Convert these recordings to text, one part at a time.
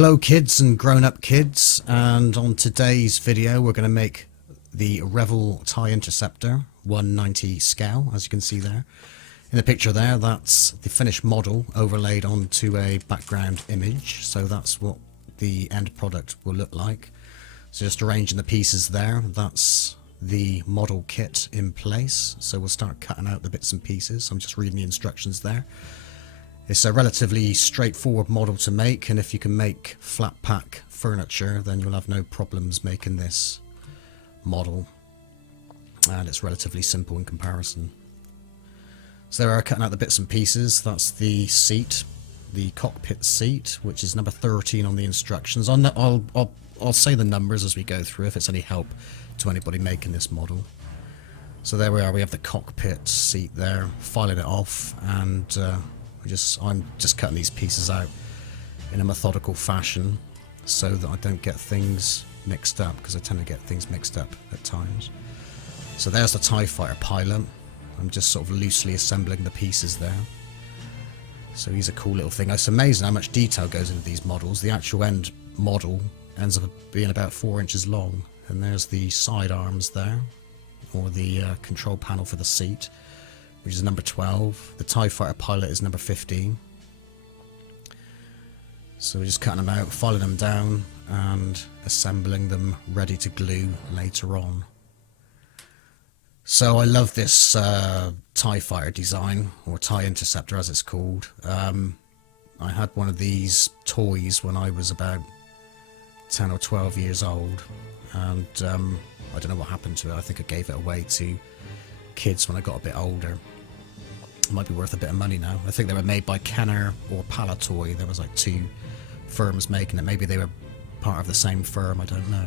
Hello kids and grown-up kids, and on today's video we're going to make the Revell TIE Interceptor 190 scale. As you can see there in the picture there, that's the finished model overlaid onto a background image, so that's what the end product will look like. So just arranging the pieces there, that's the model kit in place, so we'll start cutting out the bits and pieces. I'm just reading the instructions there. It's a relatively straightforward model to make, and if you can make flat pack furniture, then you'll have no problems making this model, and it's relatively simple in comparison. So there, are cutting out the bits and pieces. That's the seat, the cockpit seat, which is number 13 on the instructions. I'll say the numbers as we go through if it's any help to anybody making this model. So there we are, we have the cockpit seat there, filing it off, and I'm just cutting these pieces out in a methodical fashion so that I don't get things mixed up, because I tend to get things mixed up at times. So there's the TIE Fighter pilot. I'm just sort of loosely assembling the pieces there. So he's a cool little thing. It's amazing how much detail goes into these models. The actual end model ends up being about 4 inches long, and there's the side arms there, or the control panel for the seat, which is number 12. The TIE Fighter pilot is number 15. So we're just cutting them out, filing them down, and assembling them ready to glue later on. So I love this TIE Fighter design, or TIE Interceptor as it's called. I had one of these toys when I was about 10 or 12 years old, and I don't know what happened to it. I think I gave it away to kids when I got a bit older. It might be worth a bit of money now. I think they were made by Kenner or Palatoy. There was like two firms making it. Maybe they were part of the same firm, I don't know.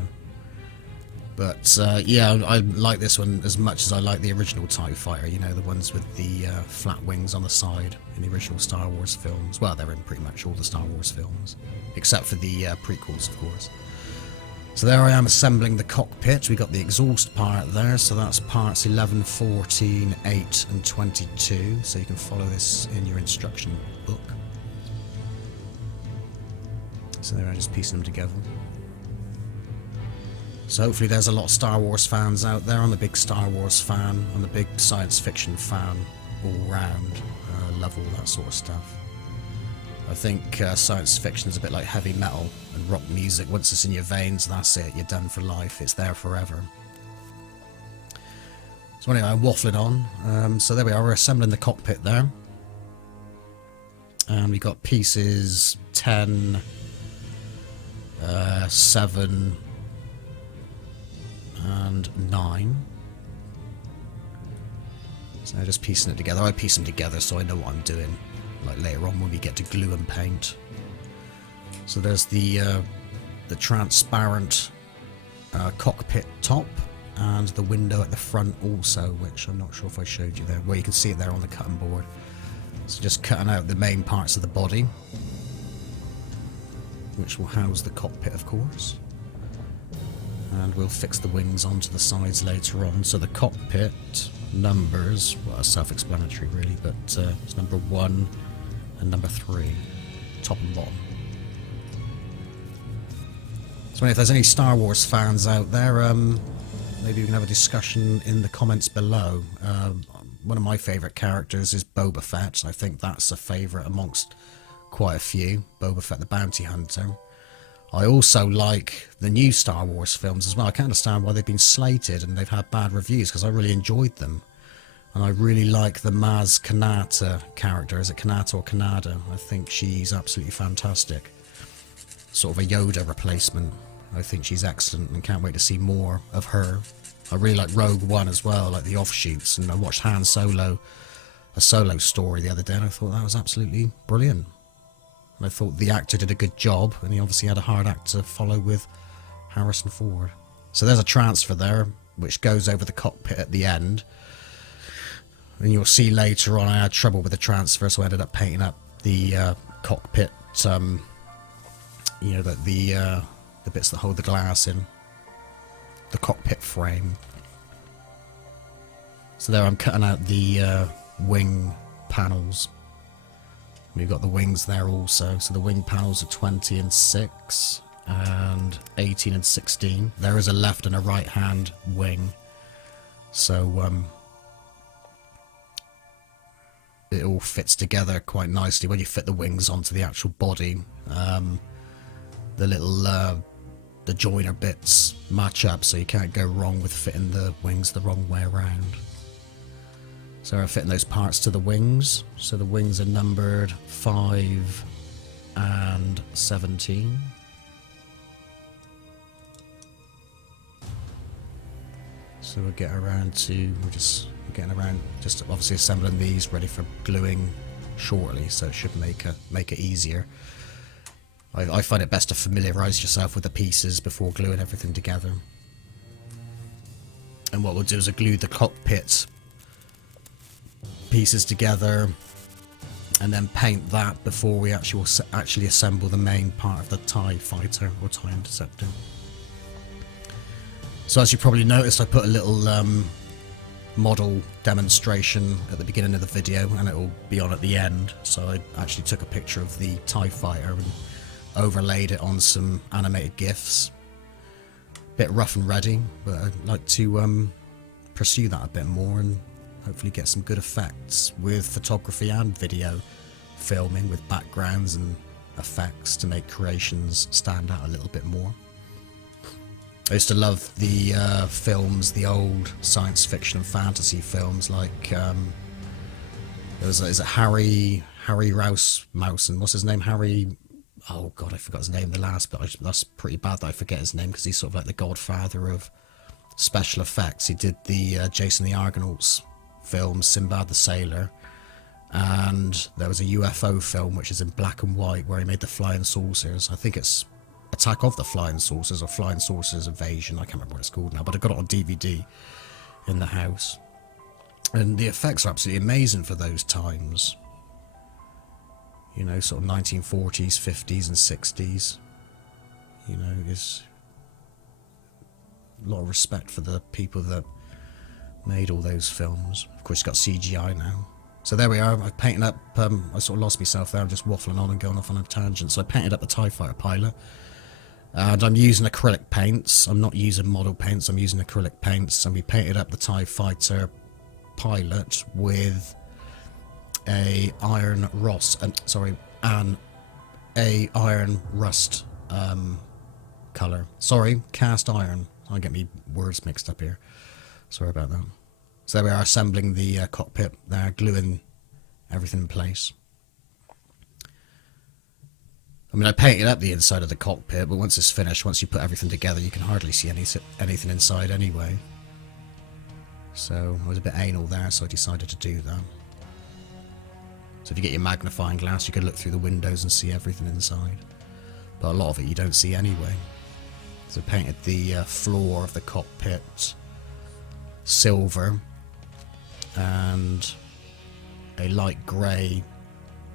But yeah, I like this one as much as I like the original TIE Fighter, you know, the ones with the flat wings on the side in the original Star Wars films. Well, they're in pretty much all the Star Wars films, except for the prequels, of course. So there I am assembling the cockpit. We got the exhaust part there, so that's parts 11, 14, 8 and 22, so you can follow this in your instruction book. So there I'm just piecing them together. So hopefully there's a lot of Star Wars fans out there. I'm a big Star Wars fan. I'm a big science fiction fan all round. Love all that sort of stuff. I think science fiction is a bit like heavy metal and rock music. Once it's in your veins, that's it. You're done for life. It's there forever. So anyway, I'm waffling on. So there we are. We're assembling the cockpit there. And we got pieces 10, 7, and 9. So I'm just piecing it together. I piece them together so I know what I'm doing, like later on when we get to glue and paint. So there's the transparent cockpit top, and the window at the front also, which I'm not sure if I showed you there. Well, you can see it there on the cutting board. So just cutting out the main parts of the body, which will house the cockpit, of course. And we'll fix the wings onto the sides later on. So the cockpit numbers, well, are self-explanatory really, but it's number 1 and number 3, top and bottom. So if there's any Star Wars fans out there, maybe we can have a discussion in the comments below. One of my favourite characters is Boba Fett. I think that's a favourite amongst quite a few. Boba Fett the Bounty Hunter. I also like the new Star Wars films as well. I can't understand why they've been slated and they've had bad reviews, because I really enjoyed them. And I really like the Maz Kanata character. Is it Kanata or Kanada? I think she's absolutely fantastic. Sort of a Yoda replacement. I think she's excellent and can't wait to see more of her. I really like Rogue One as well, like the offshoots. And I watched Han Solo, a solo story the other day, and I thought that was absolutely brilliant. I thought the actor did a good job, and he obviously had a hard act to follow with Harrison Ford. So there's a transfer there, which goes over the cockpit at the end. And you'll see later on I had trouble with the transfer, so I ended up painting up the cockpit, you know, the bits that hold the glass in, the cockpit frame. So there I'm cutting out the wing panels. We've got the wings there also. So the wing panels are 20 and 6 and 18 and 16. There is a left and a right hand wing. So it all fits together quite nicely when you fit the wings onto the actual body. The little the joiner bits match up, so you can't go wrong with fitting the wings the wrong way around. So we're fitting those parts to the wings. So the wings are numbered 5 and 17. So we're getting around to, we're getting around just obviously assembling these ready for gluing shortly, so it should make it easier. I find it best to familiarise yourself with the pieces before gluing everything together. And what we'll do is we'll glue the cockpit pieces together and then paint that before we actually assemble the main part of the TIE fighter or TIE Interceptor. So as you probably noticed, I put a little model demonstration at the beginning of the video, and it will be on at the end. So I actually took a picture of the TIE fighter and overlaid it on some animated GIFs. Bit rough and ready, but I'd like to pursue that a bit more and hopefully get some good effects with photography and video filming with backgrounds and effects to make creations stand out a little bit more. I used to love the films, the old science fiction and fantasy films, like there was, is it Harry Rasmussen? What's his name? Harry. Oh god, I forgot his name. The last, but that's pretty bad that I forget his name because he's sort of like the godfather of special effects. He did the Jason the Argonauts film, Sinbad the Sailor, and there was a UFO film which is in black and white where he made the flying saucers. I think it's Attack of the Flying Saucers or Flying Saucers Invasion. I can't remember what it's called now, but I got it on DVD in the house. And the effects are absolutely amazing for those times. You know, sort of 1940s, 50s and 60s. You know, there's a lot of respect for the people that made all those films. Of course, you've got CGI now. So there we are. I've painted up, I sort of lost myself there. I'm just waffling on and going off on a tangent. So I painted up the TIE Fighter pilot. And I'm using acrylic paints. I'm not using model paints. I'm using acrylic paints. And we painted up the TIE Fighter pilot with a iron rust color. Sorry, cast iron. I get me words mixed up here. Sorry about that. So there we are, assembling the cockpit there, gluing everything in place. I mean, I painted up the inside of the cockpit, but once it's finished, once you put everything together, you can hardly see anything inside anyway. So I was a bit anal there, so I decided to do that. So if you get your magnifying glass, you can look through the windows and see everything inside. But a lot of it you don't see anyway. So I painted the floor of the cockpit silver and a light grey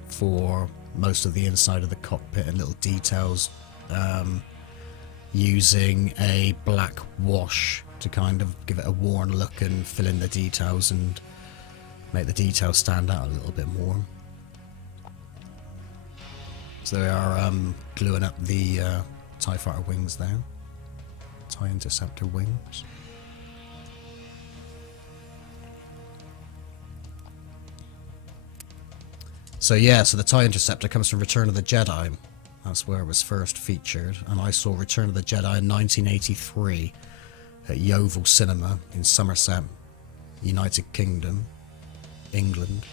for most of the inside of the cockpit and little details, using a black wash to kind of give it a worn look and fill in the details and make the details stand out a little bit more. So they are gluing up the TIE Fighter wings there, TIE Interceptor wings. So yeah, so the TIE Interceptor comes from Return of the Jedi. That's where it was first featured, and I saw Return of the Jedi in 1983 at Yeovil Cinema in Somerset, United Kingdom, England.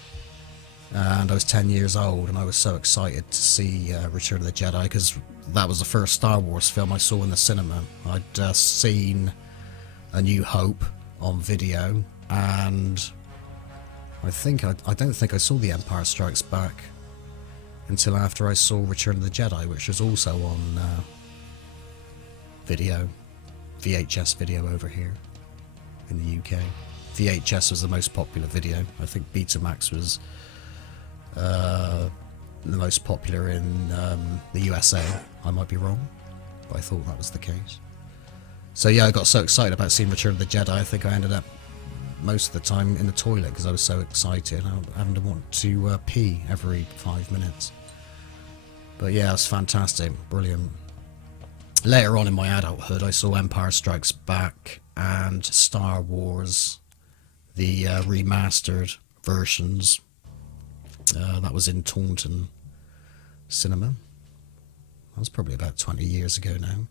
And I was 10 years old, and I was so excited to see Return of the Jedi, because that was the first Star Wars film I saw in the cinema. I'd seen A New Hope on video, and I don't think I saw The Empire Strikes Back until after I saw Return of the Jedi, which was also on video, VHS video over here in the UK. VHS was the most popular video. I think Betamax was the most popular in the USA. I might be wrong, but I thought that was the case. So yeah, I got so excited about seeing Return of the Jedi, I think I ended up most of the time in the toilet because I was so excited. I having to want to pee every 5 minutes. But yeah, it's fantastic, brilliant. Later on in my adulthood, I saw Empire Strikes Back and Star Wars, the remastered versions. That was in Taunton Cinema. That was probably about 20 years ago now.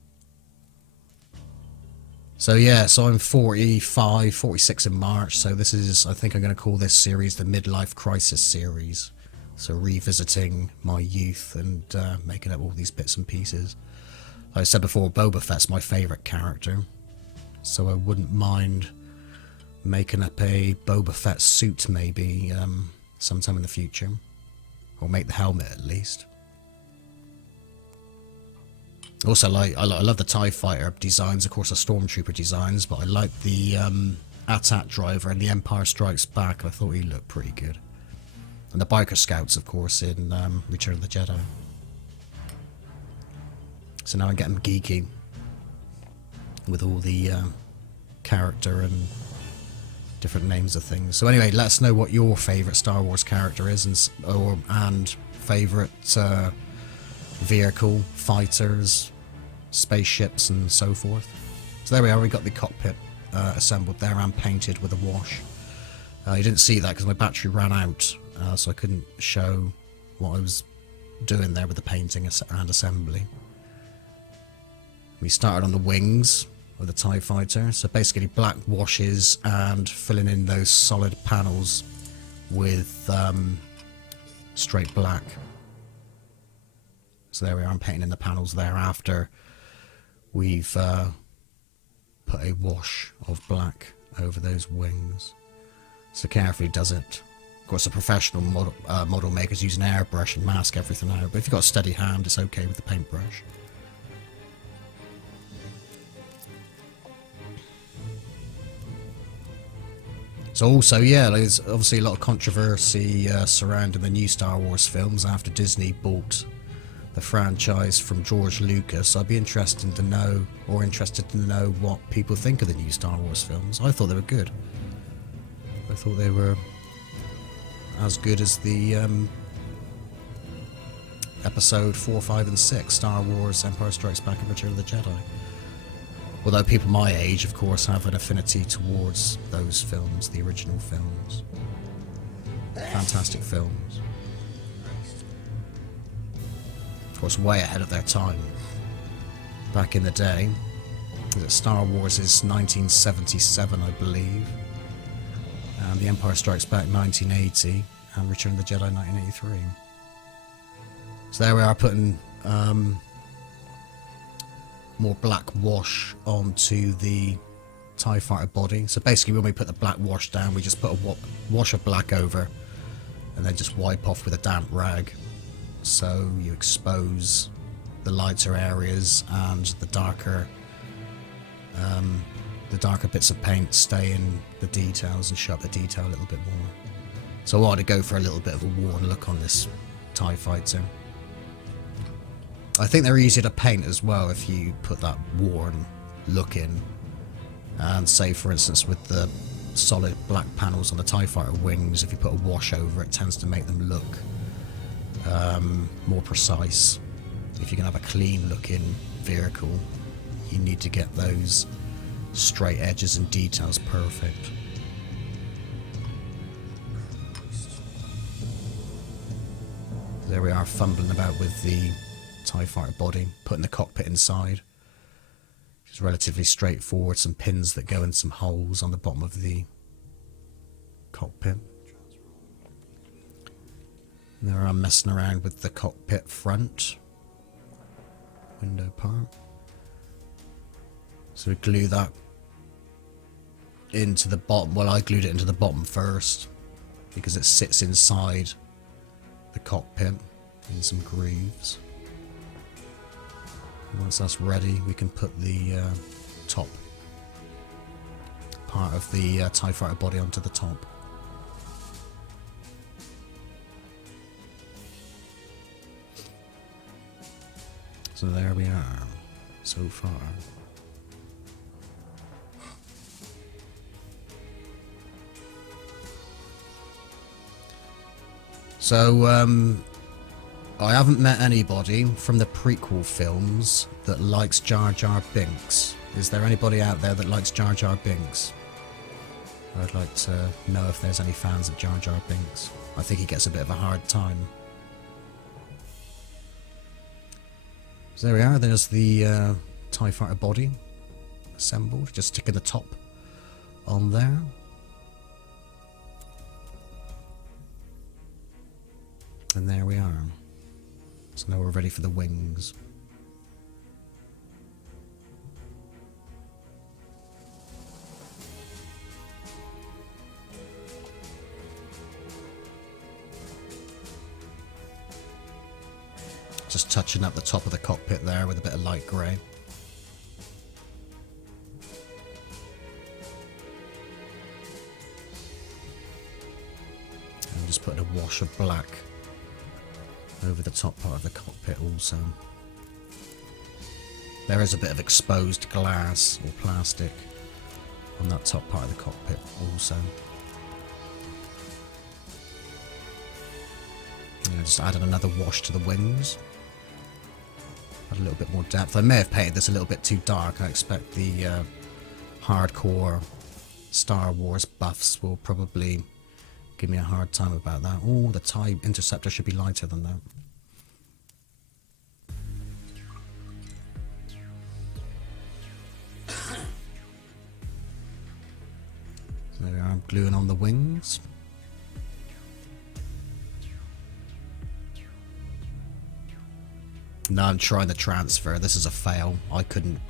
So yeah, so I'm 45, 46 in March, so this is, I think I'm going to call this series the Midlife Crisis series. So revisiting my youth and making up all these bits and pieces. Like I said before, Boba Fett's my favourite character, so I wouldn't mind making up a Boba Fett suit maybe sometime in the future. Or make the helmet at least. Also, I love the TIE Fighter designs, of course the Stormtrooper designs, but I like the AT-AT driver and the Empire Strikes Back. I thought he looked pretty good. And the Biker Scouts, of course, in Return of the Jedi. So now I'm getting geeky with all the character and different names of things. So anyway, let us know what your favourite Star Wars character is and favourite vehicle, fighters, spaceships and so forth. So there we are, we got the cockpit assembled there and painted with a wash. You didn't see that because my battery ran out, so I couldn't show what I was doing there with the painting and assembly. We started on the wings of the TIE Fighter, so basically black washes and filling in those solid panels with straight black. So there we are, I'm painting in the panels there after we've put a wash of black over those wings. So carefully does it. Of course, a professional model maker's using airbrush and mask everything out, but if you've got a steady hand, it's okay with the paintbrush. So also, yeah, there's obviously a lot of controversy surrounding the new Star Wars films after Disney bought the franchise from George Lucas. I'd be interested to know what people think of the new Star Wars films. I thought they were good. I thought they were as good as the episode 4, 5 and 6, Star Wars, Empire Strikes Back and Return of the Jedi. Although people my age, of course, have an affinity towards those films, the original films. Fantastic films. Of course, way ahead of their time. Back in the day, Star Wars is 1977, I believe. And The Empire Strikes Back 1980, and Return of the Jedi 1983. So there we are, putting more black wash onto the TIE Fighter body. So basically when we put the black wash down, we just put a wash of black over and then just wipe off with a damp rag. So you expose the lighter areas and the darker bits of paint stay in the details and show up the detail a little bit more. So I wanted to go for a little bit of a worn look on this TIE Fighter. I think they're easier to paint as well if you put that worn look in. And say, for instance, with the solid black panels on the TIE Fighter wings, if you put a wash over it, tends to make them look more precise. If you can have a clean looking vehicle, you need to get those straight edges and details perfect. There we are, fumbling about with the TIE Fighter body, putting the cockpit inside. It's relatively straightforward, some pins that go in some holes on the bottom of the cockpit. And there I'm messing around with the cockpit front window part. So we glue that into the bottom. Well, I glued it into the bottom first because it sits inside the cockpit in some grooves. Once that's ready, we can put the top part of the TIE Fighter body onto the top. So there we are, so far. So, I haven't met anybody from the prequel films that likes Jar Jar Binks. Is there anybody out there that likes Jar Jar Binks? I'd like to know if there's any fans of Jar Jar Binks. I think he gets a bit of a hard time. So there we are, there's the TIE Fighter body assembled, just sticking the top on there. And there we are. So now we're ready for the wings. Just touching up the top of the cockpit there with a bit of light grey. And just putting a wash of black over the top part of the cockpit also. There is a bit of exposed glass or plastic on that top part of the cockpit also. And just adding another wash to the wings. Add a little bit more depth. I may have painted this a little bit too dark. I expect the hardcore Star Wars buffs will probably give me a hard time about that. Oh, the TIE Interceptor should be lighter than that. So there we are, I'm gluing on the wings. Now I'm trying the transfer. This is a fail. I couldn't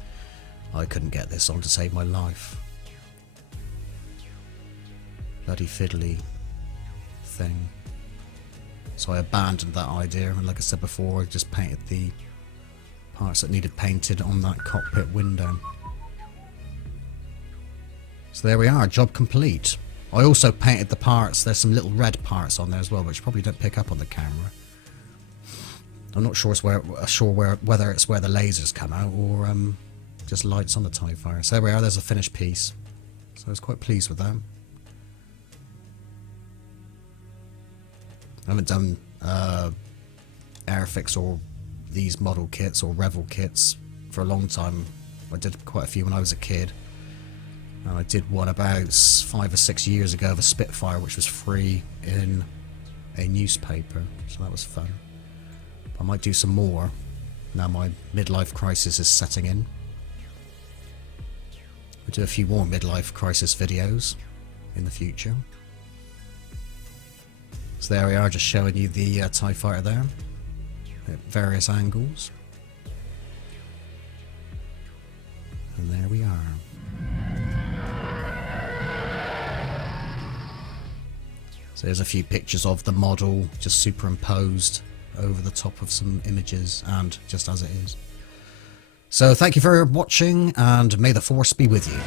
get this on to save my life. Bloody fiddly thing. So I abandoned that idea, and like I said before, I just painted the parts that needed painted on that cockpit window. So there we are, job complete. I also painted the parts. There's some little red parts on there as well, which probably don't pick up on the camera. I'm not sure whether it's where the lasers come out or just lights on the TIE Fighter. So there we are, there's a finished piece. So I was quite pleased with that. I haven't done Airfix or these model kits or Revell kits for a long time. I did quite a few when I was a kid. And I did one about 5 or 6 years ago of a Spitfire, which was free in a newspaper. So that was fun. I might do some more now my midlife crisis is setting in. We'll do a few more midlife crisis videos in the future. So there we are, just showing you the TIE Fighter there at various angles. And there we are. So there's a few pictures of the model just superimposed over the top of some images and just as it is. So thank you for watching, and may the Force be with you.